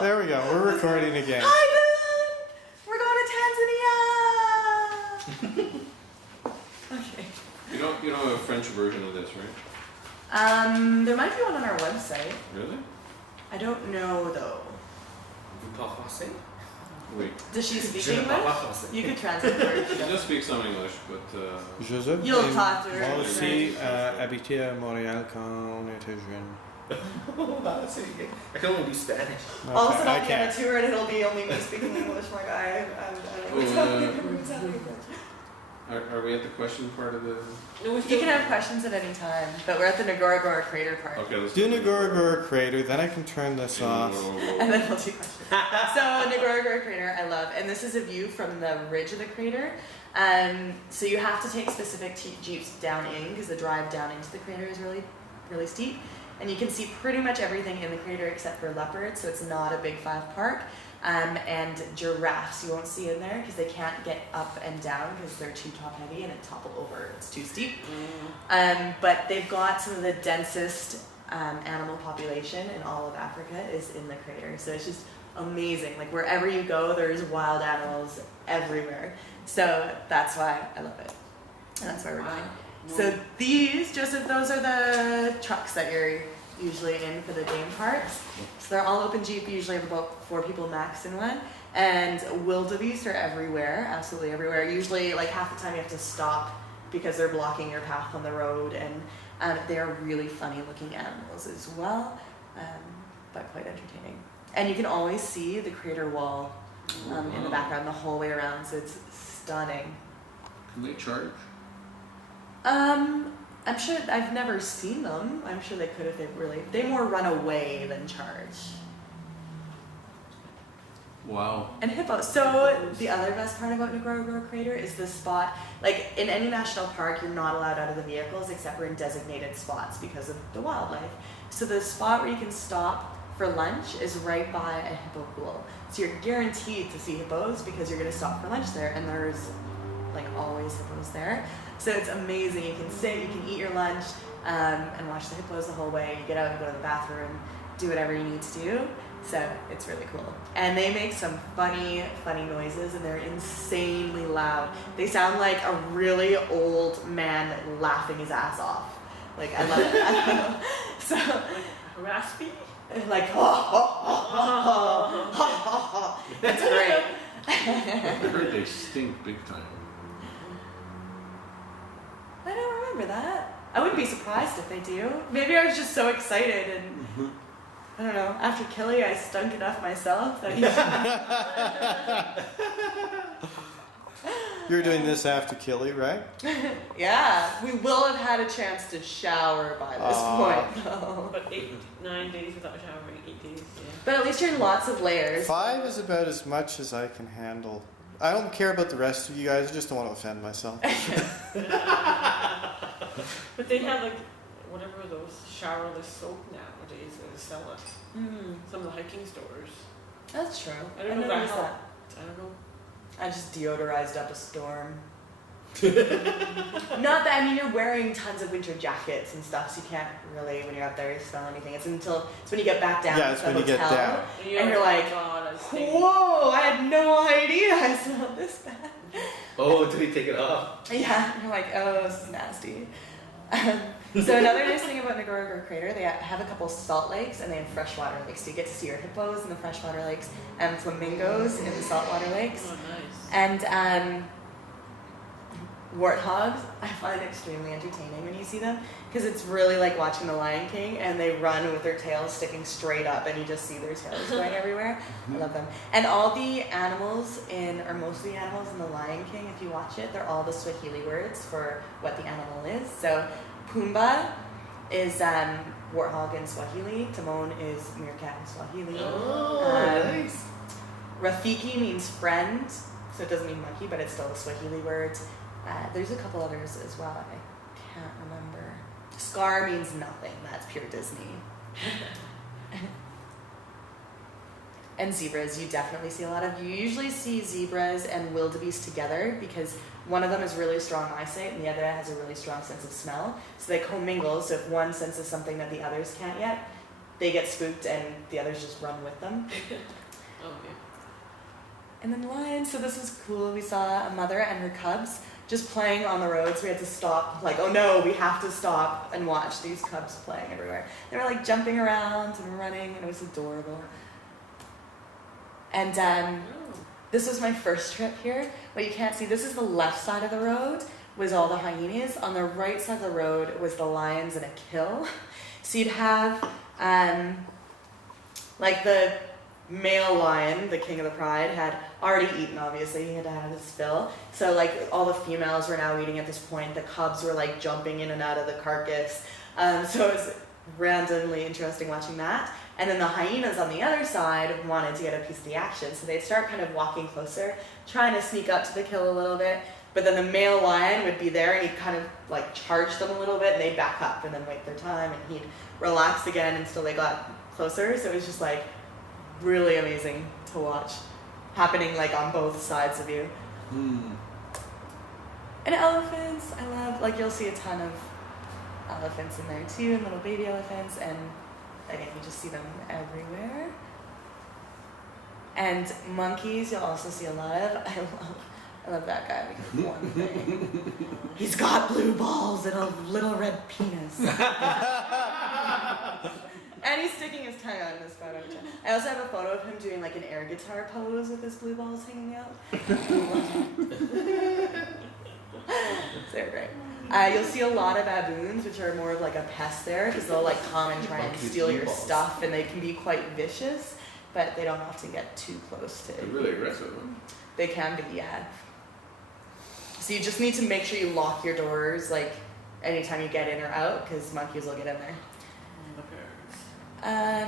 There we go. We're recording again. Hi, Boun! We're going to Tanzania! Okay. You don't have a French version of this, right? There might be one on our website. Really? I don't know though. Vous parlez français? Wait. Does she speak Je ne parle pas English? français. You could translate for her. She does speak some English, but You'll talk to her. Moi aussi, habité à Montréal quand on était jeune. I can only do Spanish. Also, Okay, I'll I be on a can't. tour and it'll be only me speaking English. Like I don't know what's happening. are we at the question part of the? You can have questions at any time, but we're at the Ngorongoro crater part. Okay, let's Do Ngorongoro crater, then I can turn this off. And then we'll do questions. So Ngorongoro crater, I love, and this is a view from the ridge of the crater. So you have to take specific jeeps down in because the drive down into the crater is really, really steep. And you can see pretty much everything in the crater except for leopards, so it's not a big five park. And giraffes you won't see in there because they can't get up and down because they're too top heavy and it topple over. It's too steep. But they've got some of the densest animal population in all of Africa is in the crater. So it's just amazing. Like wherever you go, there's wild animals everywhere. So that's why I love it. And that's why we're going. So these, Joseph, those are the trucks that you're usually in for the game parks. So they're all open Jeep, usually have about 4 people max in one. And wildebeest are everywhere, absolutely everywhere. Usually like half the time you have to stop because they're blocking your path on the road, and they're really funny looking animals as well, but quite entertaining. And you can always see the crater wall in the background the whole way around, so it's stunning. Can they charge? I'm sure, I've never seen them. I'm sure they could if they more run away than charge. Wow. And hippos. So the other best part about Ngorongoro Crater is the spot, like in any national park, you're not allowed out of the vehicles except for in designated spots because of the wildlife. So the spot where you can stop for lunch is right by a hippo pool. So you're guaranteed to see hippos because you're going to stop for lunch there, and there's like always hippos there. So it's amazing. You can sit, you can eat your lunch, and watch the hippos the whole way. You get out and go to the bathroom, do whatever you need to do. So it's really cool. And they make some funny noises, and they're insanely loud. They sound like a really old man laughing his ass off. Like, I love it. I don't know. So, Raspy? like, it's great. I heard they stink big time. I don't remember that. I wouldn't be surprised if they do. Maybe I was just so excited and I don't know, after Kili I stunk enough myself that You're doing this after Kili, right? yeah, we will have had a chance to shower by this point though. But 9 days without showering, 8 days, yeah. But at least you're in lots of layers. 5 is about as much as I can handle. I don't care about the rest of you guys, I just don't want to offend myself. But they have like, whatever those showerless soap nowadays that sell at some of the hiking stores. That's true. I don't know never if used that that. helped. I don't know. I just deodorized up a storm. Not that, I mean, you're wearing tons of winter jackets and stuff, so you can't really, when you're up there, smell anything. It's when you get back down Yeah, to it's the when you get hotel, down. and you're like, oh God, I stink. whoa, I had no idea I smelled this bad. Oh, did he take it off? Yeah, you're like, oh, this is nasty. So another nice thing about Ngorongoro Crater, they have a couple salt lakes and they have freshwater lakes. So you get to see your hippos in the freshwater lakes and flamingos in the saltwater lakes. Oh, nice. And warthogs, I find extremely entertaining when you see them because it's really like watching The Lion King, and they run with their tails sticking straight up and you just see their tails going everywhere. I love them. And all the animals or most of the animals in The Lion King, if you watch it, they're all the Swahili words for what the animal is. So Pumbaa is warthog in Swahili, Timon is meerkat in Swahili. Oh, nice. Rafiki means friend, so it doesn't mean monkey, but it's still a Swahili word. There's a couple others as well, I can't remember. Scar means nothing, that's pure Disney. And zebras, you definitely see a lot of. You usually see zebras and wildebeest together because one of them has really strong eyesight and the other has a really strong sense of smell. So they commingle, so if one senses something that the others can't yet, they get spooked and the others just run with them. Okay. And then lions, so this was cool. We saw a mother and her cubs just playing on the roads. We had to stop, like, oh no, we have to stop and watch these cubs playing everywhere. They were like jumping around and running, and it was adorable. And this was my first trip here. What you can't see, this is the left side of the road, was all the hyenas. On the right side of the road was the lions in a kill. So you'd have, like the male lion, the king of the pride, had already eaten, obviously, he had to have his fill. So like all the females were now eating at this point. The cubs were like jumping in and out of the carcass. So it was randomly interesting watching that. And then the hyenas on the other side wanted to get a piece of the action. So they'd start kind of walking closer, trying to sneak up to the kill a little bit. But then the male lion would be there and he'd kind of like charge them a little bit and they'd back up and then wait their time and he'd relax again until they got closer. So it was just like really amazing to watch happening like on both sides of you. And elephants, I love, like you'll see a ton of elephants in there too, and little baby elephants, and again you just see them everywhere. And monkeys you'll also see a lot of. I love that guy because of one thing. He's got blue balls and a little red penis. And he's sticking his tongue out in this photo. I also have a photo of him doing like an air guitar pose with his blue balls hanging out. They're great. You'll see a lot of baboons, which are more of like a pest there, because they'll like come and try and steal your stuff, and they can be quite vicious, but they don't often get too close to They're it. really aggressive. Huh? They can be, yeah. So you just need to make sure you lock your doors like anytime you get in or out, because monkeys will get in there.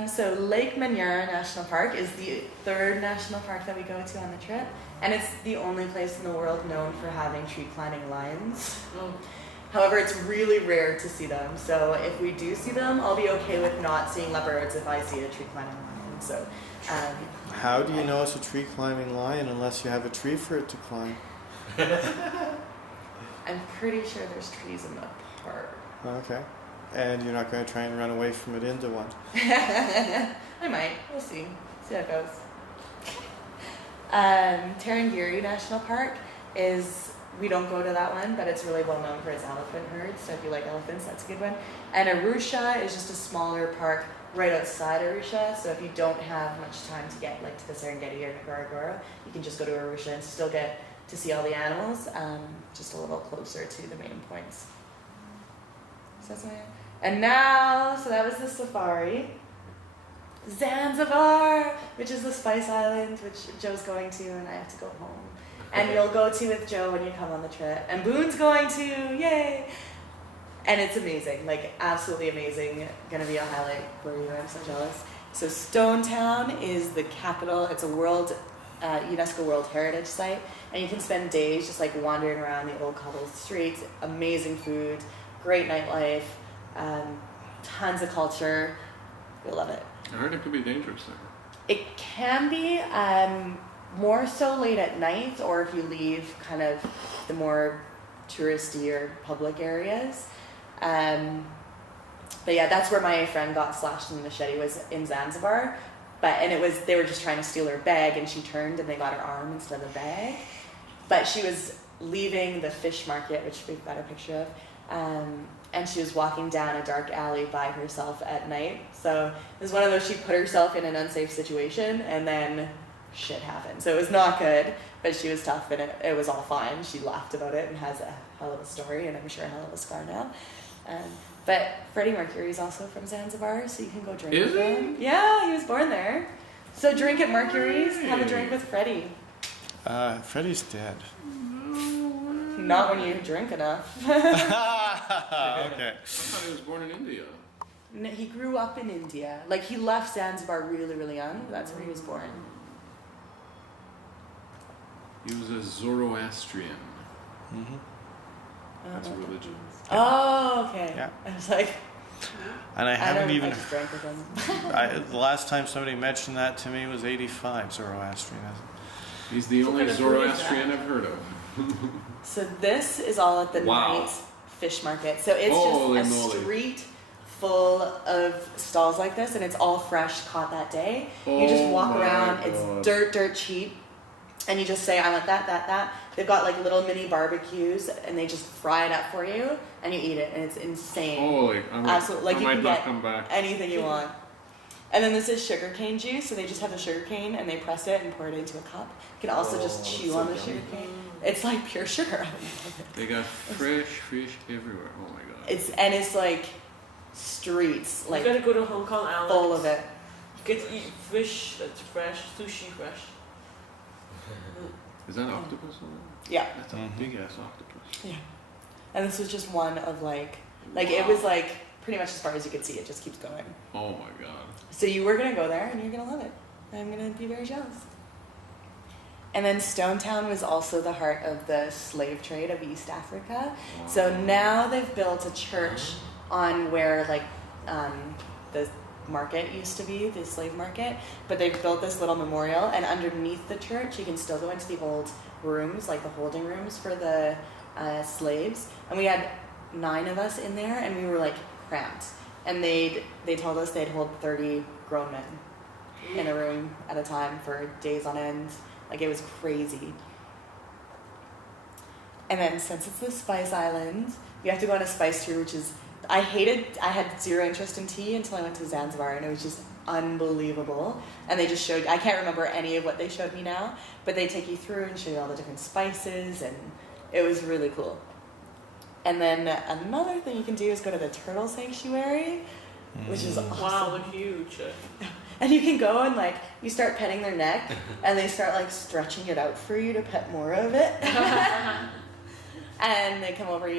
So Lake Manyara National Park is the third national park that we go to on the trip, and it's the only place in the world known for having tree climbing lions. Oh. However, it's really rare to see them, so if we do see them, I'll be okay with not seeing leopards if I see a tree climbing lion. So, How do you know it's a tree climbing lion unless you have a tree for it to climb? I'm pretty sure there's trees in the park. Okay. And you're not going to try and run away from it into one. I might. We'll see. See how it goes. Tarangire National Park is, we don't go to that one, but it's really well known for its elephant herds. So if you like elephants, that's a good one. And Arusha is just a smaller park right outside Arusha. So if you don't have much time to get like to the Serengeti or Ngorongoro, you can just go to Arusha and still get to see all the animals, just a little closer to the main points. So that's my, and now, so that was the safari. Zanzibar, which is the Spice Island, which Joe's going to, and I have to go home. And you'll go to with Joe when you come on the trip. And Boun's going to, yay! And it's amazing, like absolutely amazing. Gonna be a highlight for you, I'm so jealous. So Stone Town is the capital. It's a UNESCO World Heritage Site. And you can spend days just like wandering around the old cobbled streets, amazing food, great nightlife, tons of culture. We love it. I heard it could be dangerous there. It can be more so late at night, or if you leave kind of the more touristy or public areas. But yeah, that's where my friend got slashed in the machete, was in Zanzibar. And it was, they were just trying to steal her bag, and she turned and they got her arm instead of the bag. But she was leaving the fish market, which we've got a picture of, and she was walking down a dark alley by herself at night. So it was one of those, she put herself in an unsafe situation, and then shit happened. So it was not good, but she was tough, and it was all fine. She laughed about it and has a hell of a story, and I'm sure a hell of a scar now. But Freddie Mercury is also from Zanzibar, so you can go drink with him. Yeah, he was born there. So drink at Mercury's, have a drink with Freddie. Freddie's dead. Not when you drink enough. Okay. I thought he was born in India. No, he grew up in India. Like, he left Zanzibar really, really young. That's where he was born. He was a Zoroastrian. Mm-hmm. That's a religion. Oh, okay. Yeah. I was like, And I haven't I even. just drank with him. The last time somebody mentioned that to me was 85 Zoroastrian. He's the only gonna believe Zoroastrian I've heard of. So this is all at the Wow. night fish market. So it's Holy just a moly. street full of stalls like this, and it's all fresh, caught that day. You just Oh walk my around. God. It's dirt cheap, and you just say, "I want that." They've got like little mini barbecues, and they just fry it up for you, and you eat it, and it's insane. Holy, Absolutely, like I you might can not get come back. anything you want. And then this is sugarcane juice, so they just have the sugarcane and they press it and pour it into a cup. You can also just Oh, chew so on the yummy. sugarcane. It's like pure sugar. They got fresh fish everywhere. Oh my god. It's like streets, You like gotta go to Hong Kong Island. full of it. You get to eat fish that's fresh, sushi fresh. Is that octopus on there? Yeah. That's a Mhm. big ass octopus. Yeah. And this was just one of like it was like pretty much as far as you could see. It just keeps going. Oh my god. So you were gonna go there and you're gonna love it. I'm gonna be very jealous. And then Stonetown was also the heart of the slave trade of East Africa. So now they've built a church on where like the market used to be, the slave market, but they've built this little memorial, and underneath the church you can still go into the old rooms, like the holding rooms for the slaves. And we had 9 of us in there, and we were like cramped. And they told us they'd hold 30 grown men in a room at a time for days on end. Like it was crazy. And then since it's the Spice Island, you have to go on a spice tour, which is I had zero interest in tea until I went to Zanzibar, and it was just unbelievable. And they just showed, I can't remember any of what they showed me now, but they take you through and show you all the different spices, and it was really cool. And then another thing you can do is go to the turtle sanctuary, which is awesome. Wow, they're huge. And you can go and like you start petting their neck, and they start like stretching it out for you to pet more of it. And they come over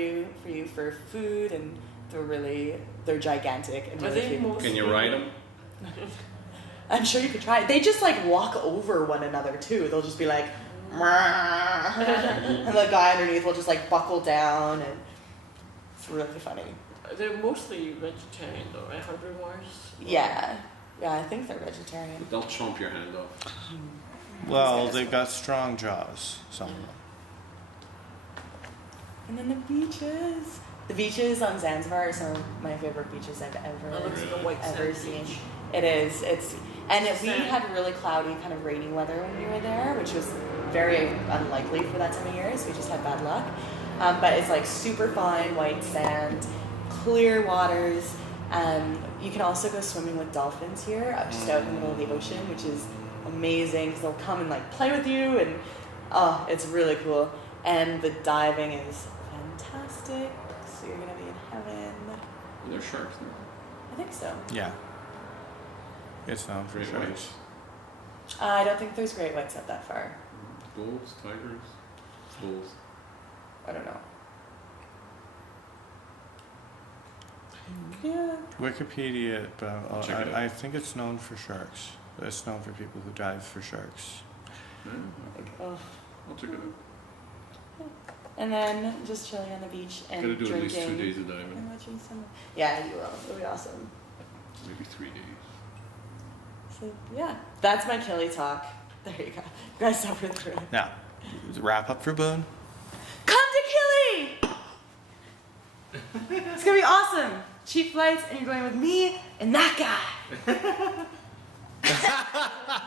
for food, and they're gigantic and Are really they cute. mostly- Can you ride them? I'm sure you could try it. They just like walk over one another too. They'll just be like, "Meow." And the guy underneath will just like buckle down, and it's really funny. They're mostly vegetarian though, right? Herbivores? Yeah, I think they're vegetarian. They'll chomp your hand off. Well, they've got strong jaws. Some of them. And then the beaches. The beaches on Zanzibar are some of my favorite beaches I've That ever looks like a white ever sand seen. beach. It is. We Sand. had really cloudy, kind of rainy weather when we were there, which was very unlikely for that time of year. So we just had bad luck. But it's like super fine white sand, clear waters. You can also go swimming with dolphins here, just out in the middle of the ocean, which is amazing because they'll come and like play with you, and it's really cool. And the diving is fantastic. So you're gonna be in heaven. Are there sharks there? I think so. Yeah. It's known for Great sharks. whites. I don't think there's great whites up that far. Wolves, tigers, bulls. I don't know. Yeah. Wikipedia, but Check it out. I think it's known for sharks. It's known for people who dive for sharks. Yeah, Oh. I'll check it out. And then just chilling on the beach and Gotta do drinking. at least 2 days of And diving. watching some. Yeah, you will. It'll be awesome. Maybe 3 days. So yeah, that's my Kili talk. There you go. You guys suffered through it. Now, wrap up for Boun. Come to Kili! It's gonna be awesome. Cheap flights, and you're going with me and that guy.